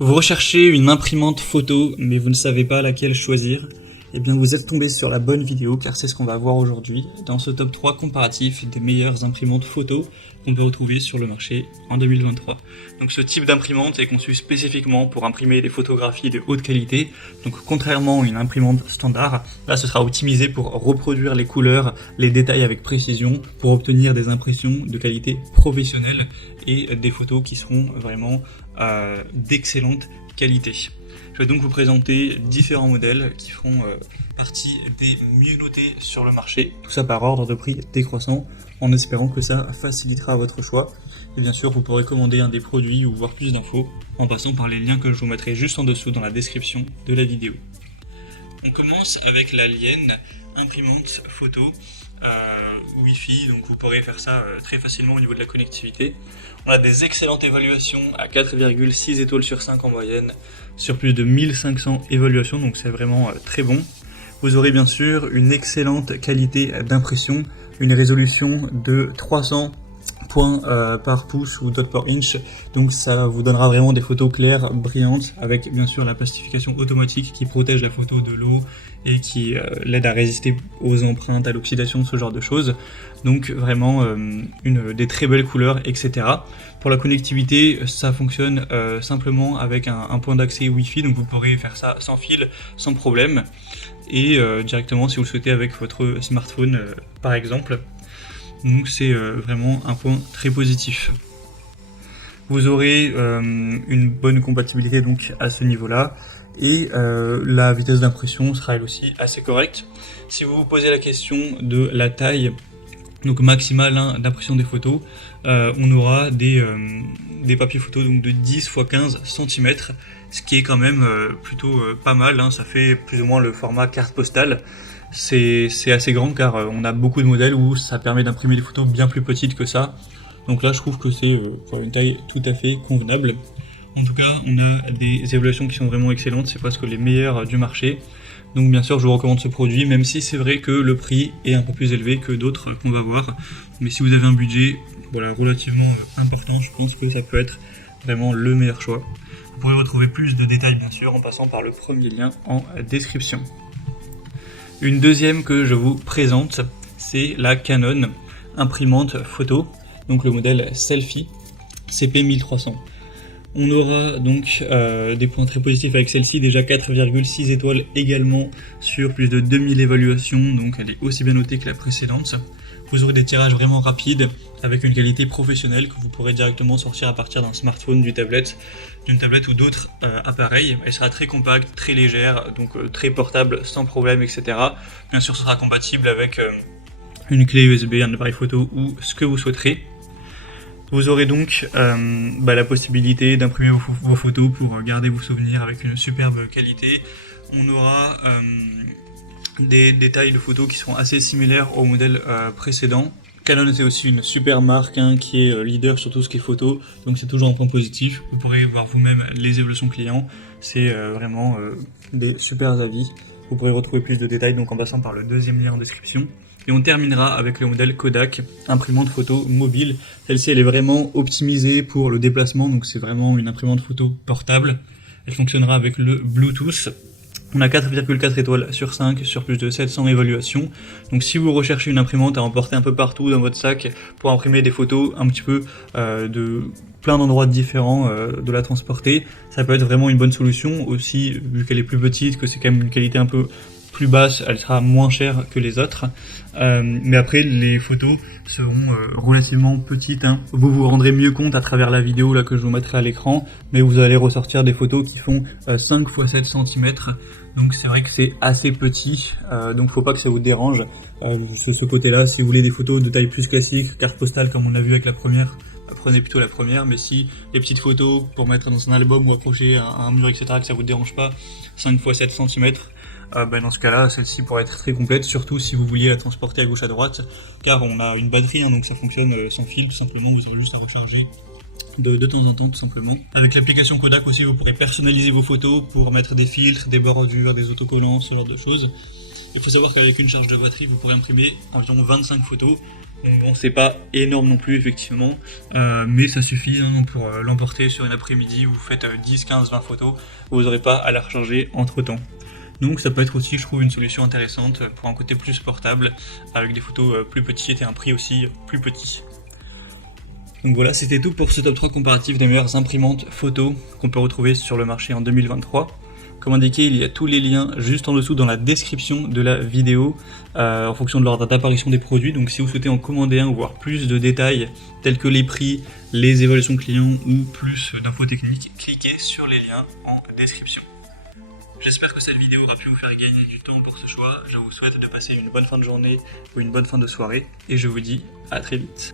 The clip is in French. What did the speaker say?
Vous recherchez une imprimante photo, mais vous ne savez pas laquelle choisir? Eh bien, vous êtes tombé sur la bonne vidéo, car c'est ce qu'on va voir aujourd'hui dans ce top 3 comparatif des meilleures imprimantes photo qu'on peut retrouver sur le marché en 2023. Donc ce type d'imprimante est conçu spécifiquement pour imprimer des photographies de haute qualité. Donc contrairement à une imprimante standard, là ce sera optimisé pour reproduire les couleurs, les détails avec précision, pour obtenir des impressions de qualité professionnelle et des photos qui seront vraiment d'excellente qualité. Je vais donc vous présenter différents modèles qui feront partie des mieux notés sur le marché, tout ça par ordre de prix décroissant, en espérant que ça facilitera votre choix. Et bien sûr, vous pourrez commander un des produits ou voir plus d'infos en passant par les liens que je vous mettrai juste en dessous dans la description de la vidéo. On commence avec la Lien imprimante photo Wi-Fi, donc vous pourrez faire ça très facilement au niveau de la connectivité. On a des excellentes évaluations à 4,6 étoiles sur 5 en moyenne, sur plus de 1500 évaluations, donc c'est vraiment très bon. Vous aurez bien sûr une excellente qualité d'impression, une résolution de 300 points par pouce ou dot per inch, donc ça vous donnera vraiment des photos claires, brillantes, avec bien sûr la plastification automatique qui protège la photo de l'eau et qui l'aide à résister aux empreintes, à l'oxydation, ce genre de choses. Donc vraiment des très belles couleurs, etc. Pour la connectivité, ça fonctionne simplement avec un point d'accès Wi-Fi, donc vous pourrez faire ça sans fil, sans problème, et directement si vous le souhaitez avec votre smartphone par exemple. Donc c'est vraiment un point très positif. Vous aurez une bonne compatibilité donc à ce niveau-là, et la vitesse d'impression sera elle aussi assez correcte. Si vous vous posez la question de la taille donc maximale d'impression des photos, on aura des papiers photos donc de 10 x 15 cm, ce qui est quand même plutôt pas mal, ça fait plus ou moins le format carte postale. C'est assez grand car on a beaucoup de modèles où ça permet d'imprimer des photos bien plus petites que ça. Donc là je trouve que c'est une taille tout à fait convenable. En tout cas on a des évaluations qui sont vraiment excellentes, c'est presque les meilleures du marché. Donc bien sûr je vous recommande ce produit, même si c'est vrai que le prix est un peu plus élevé que d'autres qu'on va voir. Mais si vous avez un budget relativement important, je pense que ça peut être vraiment le meilleur choix. Vous pourrez retrouver plus de détails bien sûr en passant par le premier lien en description. Une deuxième que je vous présente, c'est la Canon imprimante photo, donc le modèle Selfie CP1300. On aura donc des points très positifs avec celle-ci, déjà 4,6 étoiles également sur plus de 2000 évaluations, donc elle est aussi bien notée que la précédente. Vous aurez des tirages vraiment rapides avec une qualité professionnelle que vous pourrez directement sortir à partir d'un smartphone, d'une tablette ou d'autres appareils. Elle sera très compacte, très légère, donc très portable sans problème, etc. Bien sûr, ce sera compatible avec une clé USB, un appareil photo ou ce que vous souhaiterez. Vous aurez donc la possibilité d'imprimer vos photos pour garder vos souvenirs avec une superbe qualité. On aura des détails de photos qui seront assez similaires au modèle précédent. Canon c'est aussi une super marque qui est leader sur tout ce qui est photo, donc c'est toujours un point positif. Vous pourrez voir vous-même les évaluations clients, c'est vraiment des super avis. Vous pourrez retrouver plus de détails donc en passant par le deuxième lien en description. Et on terminera avec le modèle Kodak, imprimante photo mobile. Celle-ci elle est vraiment optimisée pour le déplacement, donc c'est vraiment une imprimante photo portable. Elle fonctionnera avec le Bluetooth. On a 4,4 étoiles sur 5 sur plus de 700 évaluations. Donc si vous recherchez une imprimante à emporter un peu partout dans votre sac pour imprimer des photos un petit peu de plein d'endroits différents, de la transporter, ça peut être vraiment une bonne solution. Aussi, vu qu'elle est plus petite, que c'est quand même une qualité un peu plus basse, elle sera moins chère que les autres. Mais après, les photos seront relativement petites. Vous vous rendrez mieux compte à travers la vidéo là, que je vous mettrai à l'écran, mais vous allez ressortir des photos qui font 5 x 7 cm. Donc c'est vrai que c'est assez petit, donc faut pas que ça vous dérange. Sur ce côté-là, si vous voulez des photos de taille plus classique, carte postale comme on a vu avec la première, prenez plutôt la première. Mais si les petites photos pour mettre dans un album ou accrocher à un mur, etc., que ça vous dérange pas, 5 x 7 cm, dans ce cas-là, celle-ci pourrait être très complète, surtout si vous vouliez la transporter à gauche à droite, car on a une batterie, donc ça fonctionne sans fil, tout simplement, vous aurez juste à recharger de temps en temps, tout simplement. Avec l'application Kodak aussi, vous pourrez personnaliser vos photos pour mettre des filtres, des bordures, des autocollants, ce genre de choses. Il faut savoir qu'avec une charge de batterie, vous pourrez imprimer environ 25 photos, Donc bon, c'est pas énorme non plus effectivement, mais ça suffit hein, pour l'emporter sur une après-midi où vous faites 10, 15, 20 photos, vous n'aurez pas à la recharger entre temps. Donc ça peut être aussi, je trouve, une solution intéressante pour un côté plus portable, avec des photos plus petites et un prix aussi plus petit. Donc voilà, c'était tout pour ce top 3 comparatif des meilleures imprimantes photo qu'on peut retrouver sur le marché en 2023. Comme indiqué, il y a tous les liens juste en dessous dans la description de la vidéo en fonction de l'ordre d'apparition des produits. Donc si vous souhaitez en commander un ou voir plus de détails tels que les prix, les évaluations clients ou plus d'infos techniques, cliquez sur les liens en description. J'espère que cette vidéo aura pu vous faire gagner du temps pour ce choix. Je vous souhaite de passer une bonne fin de journée ou une bonne fin de soirée et je vous dis à très vite.